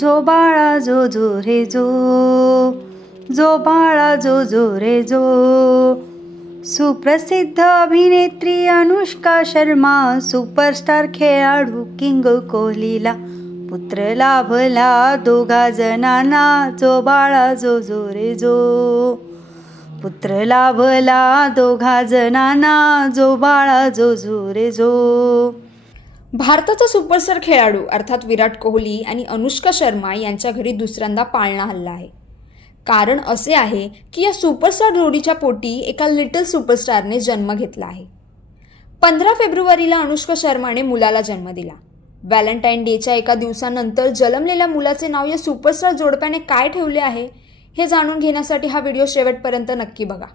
जो बाळा जो जो रे जो जो बाळा जो जो रे जो. सुप्रसिद्ध अभिनेत्री अनुष्का शर्मा सुपरस्टार खेळाडू किंग कोहलीला पुत्र लाभला दोघा जणांना जो बाळा जो जो रे जो. पुत्र लाभला दोघा जणांना जो बाळा जो जो रे जो. भारताचा सुपरस्टार खेळाडू अर्थात विराट कोहली आणि अनुष्का शर्मा यांच्या घरी दुसऱ्यांदा पाळणा हल्ला आहे. कारण असे आहे की या सुपरस्टार जोडीच्या पोटी एका लिटल सुपरस्टारने जन्म घेतला आहे. पंधरा फेब्रुवारीला अनुष्का शर्माने मुलाला जन्म दिला. व्हॅलेंटाईन डेच्या एका दिवसानंतर जन्मलेल्या मुलाचे नाव या सुपरस्टार जोडप्याने काय ठेवले आहे हे जाणून घेण्यासाठी हा व्हिडिओ शेवटपर्यंत नक्की बघा.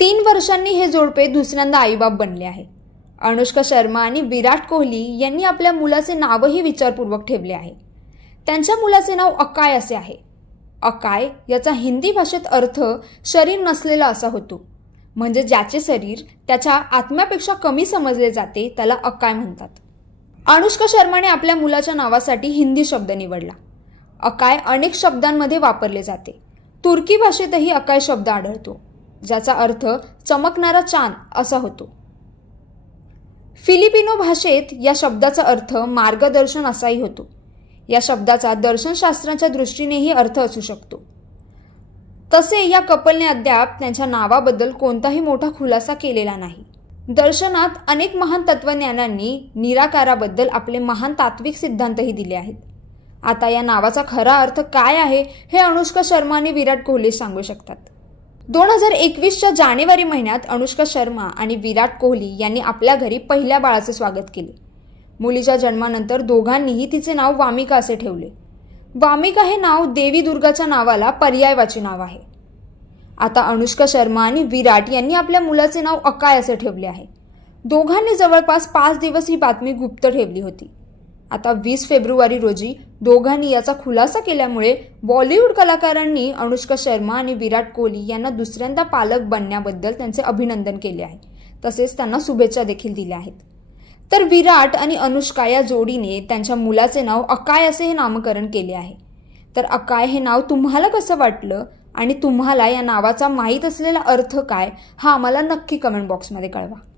तीन वर्षांनी हे जोडपे दुसऱ्यांदा आईबाप बनले आहे. अनुष्का शर्मा आणि विराट कोहली यांनी आपल्या मुलाचे नावही विचारपूर्वक ठेवले आहे. त्यांच्या मुलाचे नाव अकाय असे आहे. अकाय याचा हिंदी भाषेत अर्थ शरीर नसलेला असा होतो. म्हणजे ज्याचे शरीर त्याच्या आत्म्यापेक्षा कमी समजले जाते त्याला अकाय म्हणतात. अनुष्का शर्माने आपल्या मुलाच्या नावासाठी हिंदी शब्द निवडला. अकाय अनेक शब्दांमध्ये वापरले जाते. तुर्की भाषेतही अकाय शब्द आढळतो ज्याचा अर्थ चमकणारा चांद असा होतो. फिलिपिनो भाषेत या शब्दाचा अर्थ मार्गदर्शन असाही होतो. या शब्दाचा दर्शनशास्त्राच्या दृष्टीनेही अर्थ असू शकतो. तसे या कपलने अद्याप त्यांच्या नावाबद्दल कोणताही मोठा खुलासा केलेला नाही. दर्शनात अनेक महान तत्वज्ञानांनी निराकाराबद्दल आपले महान तात्विक सिद्धांतही दिले आहेत. आता या नावाचा खरा अर्थ काय आहे हे अनुष्का शर्मा आणि विराट कोहली सांगू शकतात. दोन हजार एकवीसच्या जानेवारी महिन्यात अनुष्का शर्मा आणि विराट कोहली यांनी आपल्या घरी पहिल्या बाळाचे स्वागत केले. मुलीच्या जन्मानंतर दोघांनीही तिचे नाव वामिका असे ठेवले. वामिका हे नाव देवी दुर्गाच्या नावाला पर्यायवाची नाव आहे. आता अनुष्का शर्मा आणि विराट यांनी आपल्या मुलाचे नाव अकाय असे ठेवले आहे. दोघांनी जवळपास पाच दिवस ही बातमी गुप्त ठेवली होती. आता वीस फेब्रुवारी रोजी दोघांनी याचा खुलासा केल्यामुळे बॉलिवूड कलाकारांनी अनुष्का शर्मा आणि विराट कोहली यांना दुसऱ्यांदा पालक बनण्याबद्दल त्यांचे अभिनंदन केले आहे. तसेच त्यांना शुभेच्छा देखील दिल्या आहेत. तर विराट आणि अनुष्का या जोडीने त्यांच्या मुलाचे नाव अकाय असे हे नामकरण केले आहे. तर अकाय हे नाव तुम्हाला कसं वाटलं? आणि तुम्हाला या नावाचा माहीत असलेला अर्थ काय? हा आम्हाला नक्की कमेंट बॉक्समध्ये कळवा.